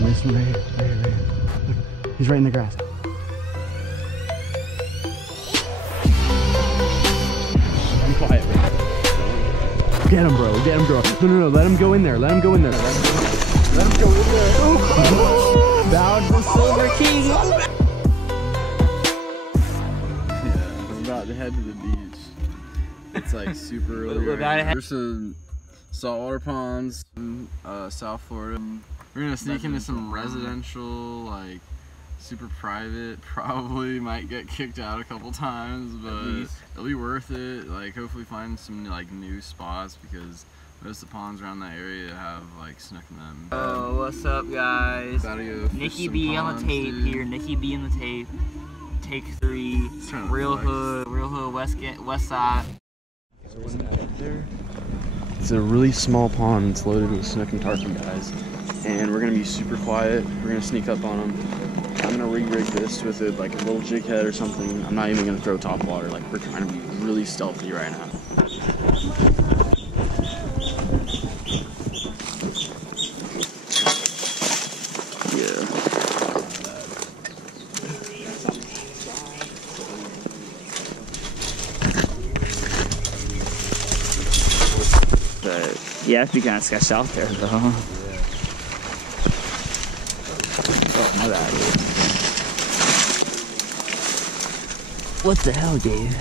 Nice one right here, right here, right here. Look, he's right in the grass. Be quiet, bro. Get him, bro. Get him, bro. No. Let him go in there. Let him go in there. Let him go in there. Oh. Bound the Silver King. Yeah, I'm about to head to the beach. It's like super early right now. There's some saltwater ponds in South Florida. We're gonna sneak into some residential, like super private. Probably might get kicked out a couple times, but it'll be worth it. Like hopefully find some like new spots because most of the ponds around that area have like snook in them. Oh, what's up, guys? Nicky B on the tape here. Nicky B on the tape. Take 3. Real hood, west side. It's a really small pond. It's loaded with snook and tarpon, guys. And we're gonna be super quiet. We're gonna sneak up on them. I'm gonna rig this with it like a little jig head or something. I'm not even gonna throw top water. Like we're trying to be really stealthy right now. Yeah. But yeah, it have to be kind of sketched out there, though. Yeah. Oh, my bad. What the hell, Dave?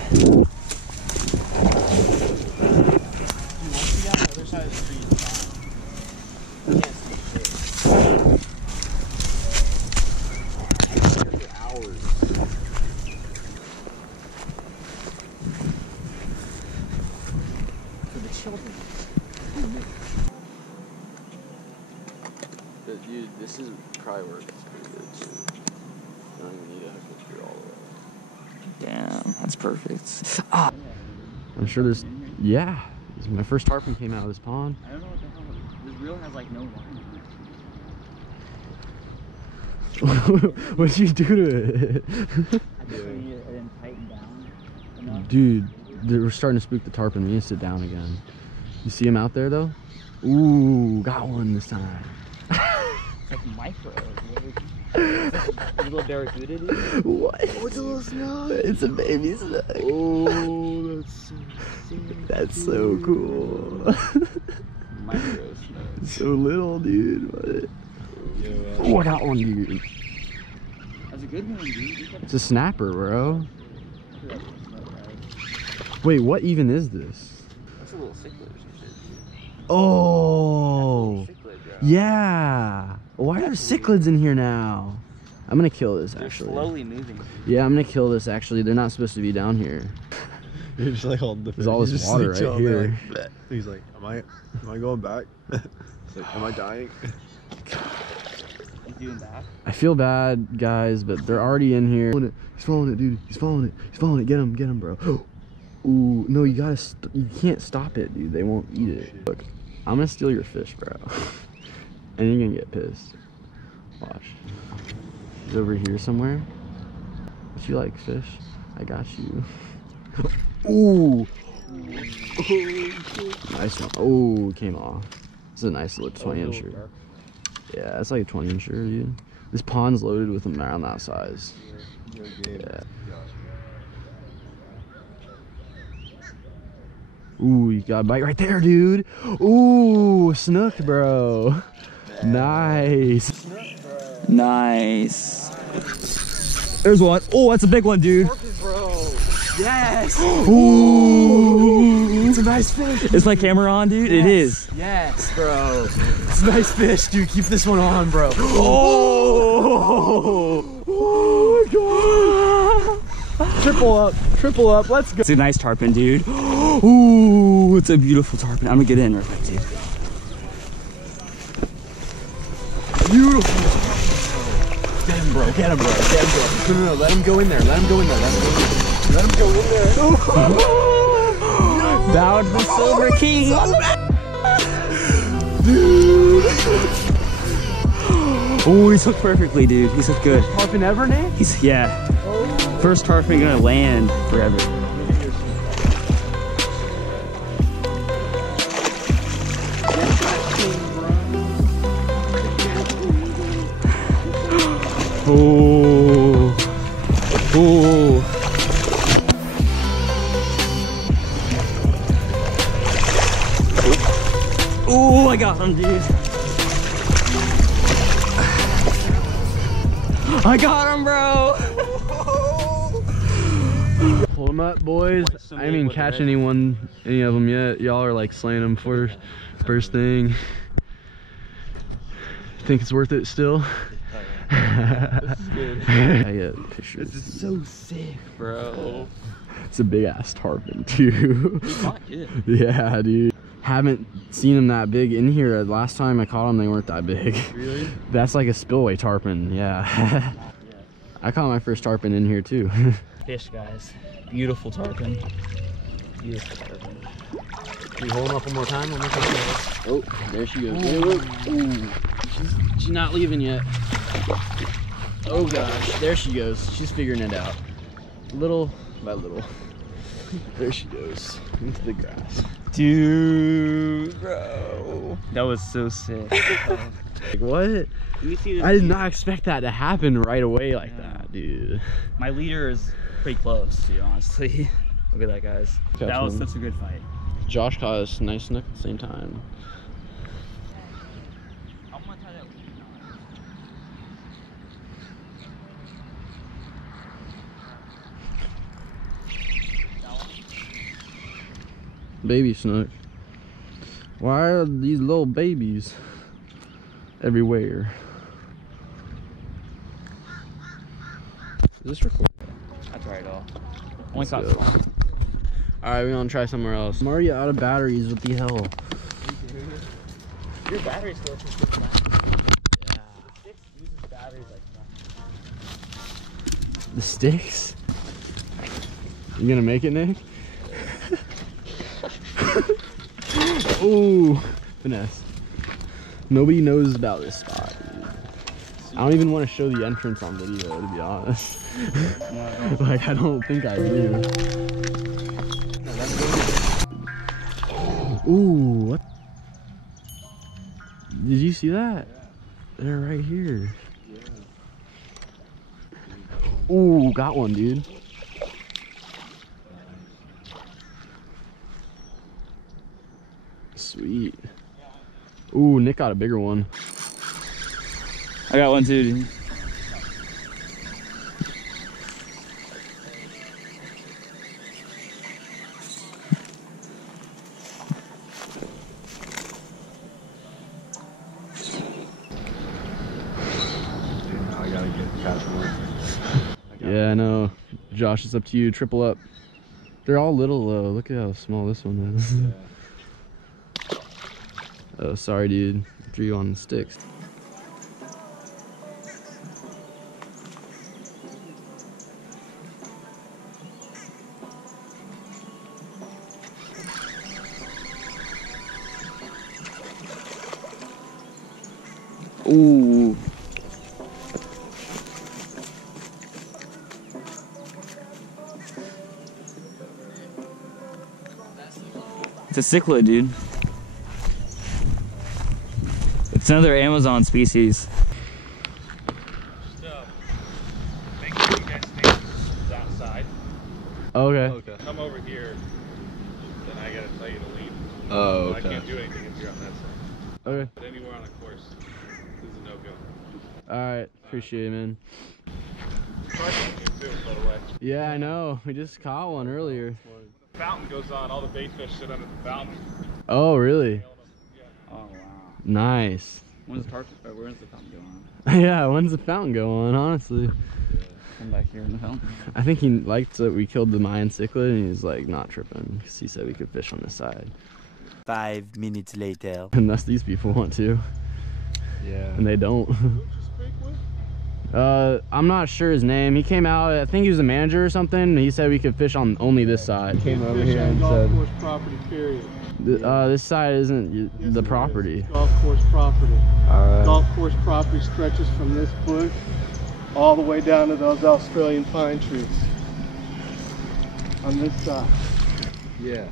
Dude, this is probably works pretty good too. You don't even need a hook here all the way. Damn, that's perfect. Ah. I'm sure there's, yeah. My first tarpon came out of this pond. I don't know what the hell. This reel has like no line. What'd you do to it? I didn't tighten down enough. Dude, we're starting to spook the tarpon. We need to sit down again. You see him out there though? Ooh, got one this time. It's like micro. Little barracuda, dude. What? Oh, it's a little snook. It's a baby snook. Oh, that's so cool. Micro snook. So little, dude. What? Oh, I got one, dude. That's a good one, dude. It's a snapper, bro. Wait, what even is this? That's a little cichlid or some shit. Oh, yeah. Why are there cichlids in here now? I'm gonna kill this actually. They're slowly moving. Yeah, I'm gonna kill this actually. They're not supposed to be down here. You're just like holding the There's all this water right here. Like, he's like, am I going back? It's like, am I dying? He's doing that. I feel bad, guys, but they're already in here. He's following it, dude. He's following it. He's following it. Get him, bro. Ooh, no, you gotta. You can't stop it, dude. They won't eat it. Look, I'm gonna steal your fish, bro. And you're gonna get pissed. Watch. He's over here somewhere. What you like, fish? I got you. Ooh. Nice one. Oh, came off. This is a nice little 20-incher. Yeah, that's like a 20-incher, dude. This pond's loaded with them around that size. Yeah. Ooh, you got a bite right there, dude. Ooh, snook, bro. Nice. Nice. There's one. Oh, that's a big one, dude. Yes. Ooh. It's a nice fish. Is my camera on, dude? Yes. It is. Yes, bro. It's a nice fish, dude. Keep this one on, bro. Oh. Oh my god. Triple up. Let's go. It's a nice tarpon, dude. Ooh, it's a beautiful tarpon. I'm gonna get in real quick, dude. Beautiful. Get him, bro. No, let him go in there. Let him go in there. Bound the Silver King. Dude. Oh, he's hooked perfectly, dude. He's hooked good. Tarpon ever, Nick? He's, yeah. First tarpon gonna land forever. Oh. Oh. Oh, I got him, dude. I got him, bro. Pull them up, boys. I didn't even catch any of them yet. Y'all are like slaying them first thing. Think it's worth it still? This is good. I get pictures. This is so sick, bro. It's a big ass tarpon too. Yeah. Yeah, dude. Haven't seen them that big in here. Last time I caught them, they weren't that big. Really? That's like a spillway tarpon. Yeah. I caught my first tarpon in here too. Fish, guys. Beautiful tarpon. Beautiful tarpon. You hold them up one more time? Oh, there she goes. Ooh. She's not leaving yet. Oh gosh, there she goes. She's figuring it out. Little by little. There she goes. Into the grass. Dude, bro. That was so sick. Like, what? Let me see this. I did not expect that to happen right away like that, dude. My leader is pretty close, to be honestly. Look at that, guys. That was such a good fight. Josh caught us nice snook at the same time. I'm gonna try that. Baby snook. Why are these little babies everywhere? Is this recording? I tried it all. Only Let's caught go. small. Alright, we're gonna try somewhere else. I'm already out of batteries. What the hell? Your battery still too quick back. Yeah. The stick uses batteries like that. The sticks? You gonna make it, Nick? Ooh, finesse. Nobody knows about this spot, dude. I don't even want to show the entrance on video, to be honest. Like, I don't think I do. Ooh, what? Did you see that? They're right here. Ooh, got one, dude. Sweet. Ooh, Nick got a bigger one. I got one too, dude. I gotta catch one. Yeah, I know. Josh, it's up to you. Triple up. They're all little though. Look at how small this one is. Yeah. Oh, sorry, dude. Threw you on the sticks. Ooh. It's a cichlid, dude. It's another Amazon species. Make sure you guys stay that side. Okay. Come over here, then I gotta tell you to leave. Oh, I okay. can't do anything if you're on that side. Okay. But anywhere on the course, this is a no-go. Alright. Appreciate it, man. Try something new too, by the way. Yeah, I know. We just caught one earlier. The fountain goes on, all the bait fish sit under the fountain. Oh, really? Oh wow. Nice. When's the fountain go on? Yeah, when's the fountain go on, honestly? Come back here in the fountain. I think he liked that we killed the Mayan cichlid and he's like not tripping because he said we could fish on this side. 5 minutes later. Unless these people want to. Yeah. And they don't. Who'd you speak with? I'm not sure his name. He came out, I think he was a manager or something, and he said we could fish on only this side. Came over Fish here on and golf said, course property, period. This side isn't Yes, the it property. is. Golf course property. alright. Golf course property stretches from this bush all the way down to those Australian pine trees on this side. Yeah.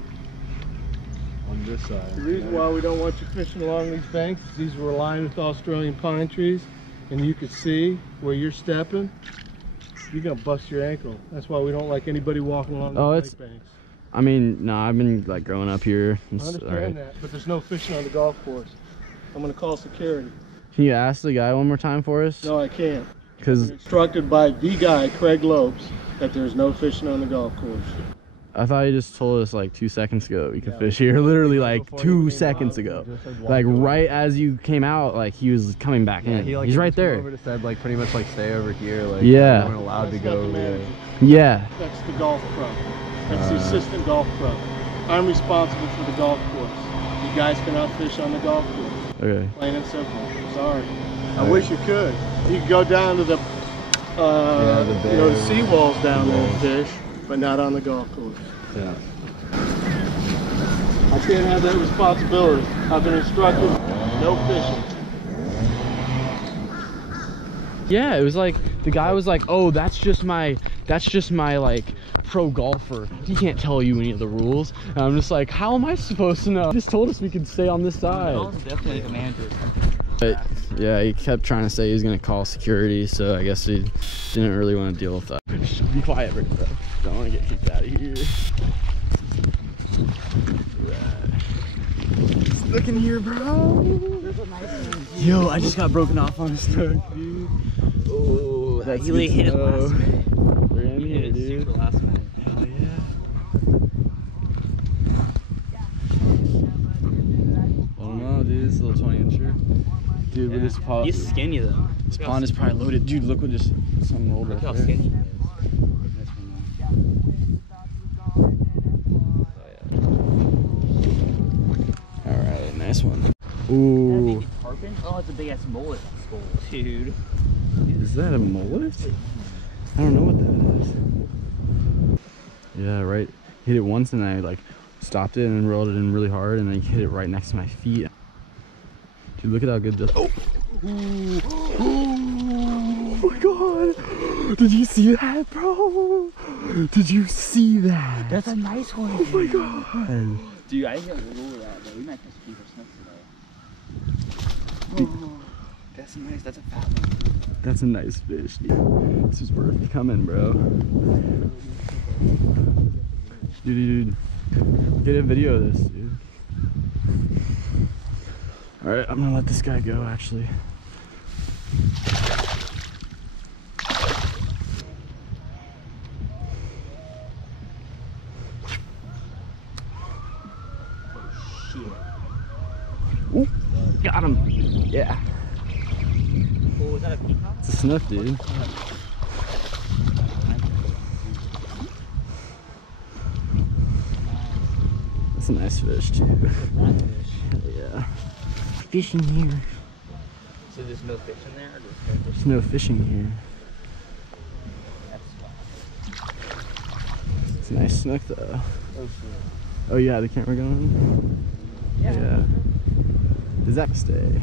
On this side. The reason why we don't want you fishing along these banks is these were lined with Australian pine trees. and you could see where you're stepping, you're gonna bust your ankle. That's why we don't like anybody walking along the lake banks. I mean, no, I've been like growing up here. I understand that, but there's no fishing on the golf course. I'm gonna call security. Can you ask the guy one more time for us? No, I can't. Because instructed by the guy, Craig Lopes, that there's no fishing on the golf course. I thought he just told us like 2 seconds ago we could fish here. Literally like 2 seconds ago. Like right as you came out, like he was coming back in. He's right there. Over to said like pretty much like stay over here. Like yeah. We weren't allowed to go. Yeah. That's the golf pro. That's the assistant golf pro. I'm responsible for the golf course. You guys cannot fish on the golf course. Okay. Plain and simple. Sorry. I wish you could. You could go down to the, you know, the seawalls down there and fish, but not on the golf course. Yeah. I can't have that responsibility. I've been instructed, no fishing. Yeah, it was like the guy was like, "Oh, that's just my like pro golfer. He can't tell you any of the rules." And I'm just like, "How am I supposed to know?" He just told us we could stay on this side. Definitely like a manager. But yeah, he kept trying to say he was gonna call security, so I guess he didn't really want to deal with that. Be quiet, bro. Don't want to get kicked out of here. Snook in here, bro. Yo, I just got broken off on a snook, dude. Oh, that's he really hit it last minute. They're in here, dude. Super last minute. Hell yeah. I don't know, dude. It's a little 20-incher. Dude, Yeah. but this pond, He's skinny though. this pond is probably loaded. Dude, look what just some rolled Look right how there. skinny he is. Alright, nice one. Ooh. Tarpon? Oh, it's a big ass mullet. Dude. Is that a mullet? I don't know what that is. Yeah, right. Hit it once and I like stopped it and rolled it in really hard and then hit it right next to my feet. Dude, look at how good just. Oh! Ooh. Oh my god! Did you see that, bro? Did you see that? That's a nice one. Oh my god! Dude, I didn't get a rule of that, but we might catch a few for snooks today. Oh, that's nice. That's a fat one. That's a nice fish, dude. This is worth coming, bro. Dude. Get a video of this, dude. Alright, I'm gonna let this guy go, actually. Ooh, got him. Yeah. Oh, was that a peacock? It's a snook, dude. That's a nice fish, too. Hell yeah. Fishing here. So there's no fish in there? Or There's no fishing here. It's a nice snook, though. Oh, yeah, the camera going? Yeah. Does that stay?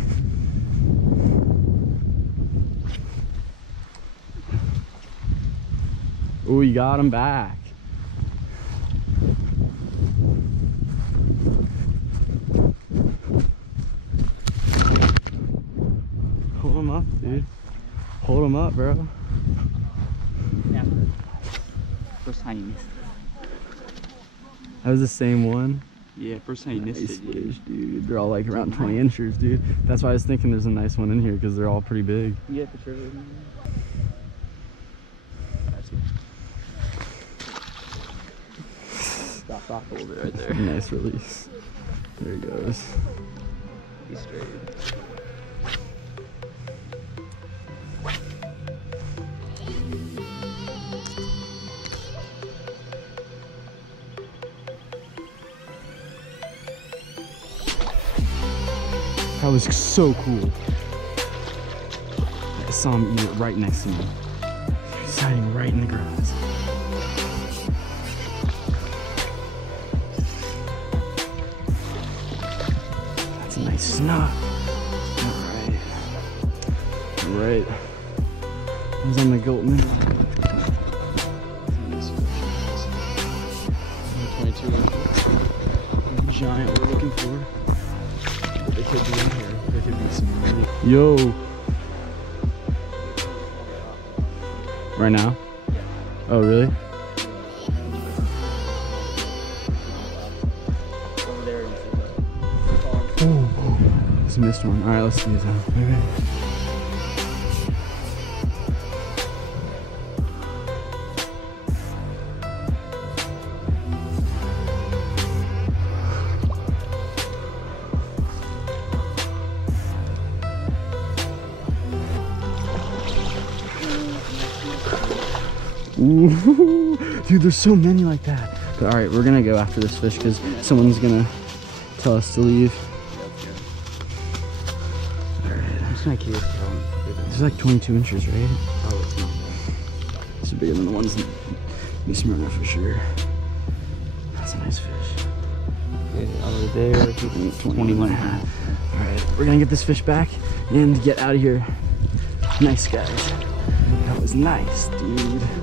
Oh, you got him back. Hold him up, dude. Hold him up, bro. Yeah. First time you missed it. That was the same one. Yeah, first time you missed Nice it, dude. fish, dude. They're all like around 20 inchers, dude. That's why I was thinking there's a nice one in here because they're all pretty big. Yeah, for sure. Dropped off a little bit right there. Nice release. There he goes. He's straight. That was so cool. I saw him eat it right next to me. He's hiding right in the grass. That's a nice snook. Alright. He's on the goat minnow. 22 inch. Giant we're looking for. They could be in here. They could be some. Yo. Right now? Oh, really? Over there. Oh, just missed one. All right, let's do that. Maybe. Ooh, dude, there's so many like that. But all right, we're gonna go after this fish because someone's gonna tell us to leave. All right, I'm just kind of curious. it's like 22 inches, right? This is bigger than the ones in Smyrna for sure. That's a nice fish. Okay, over there, 21 and a half. All right, we're gonna get this fish back and get out of here. Nice, guys. That was nice, dude.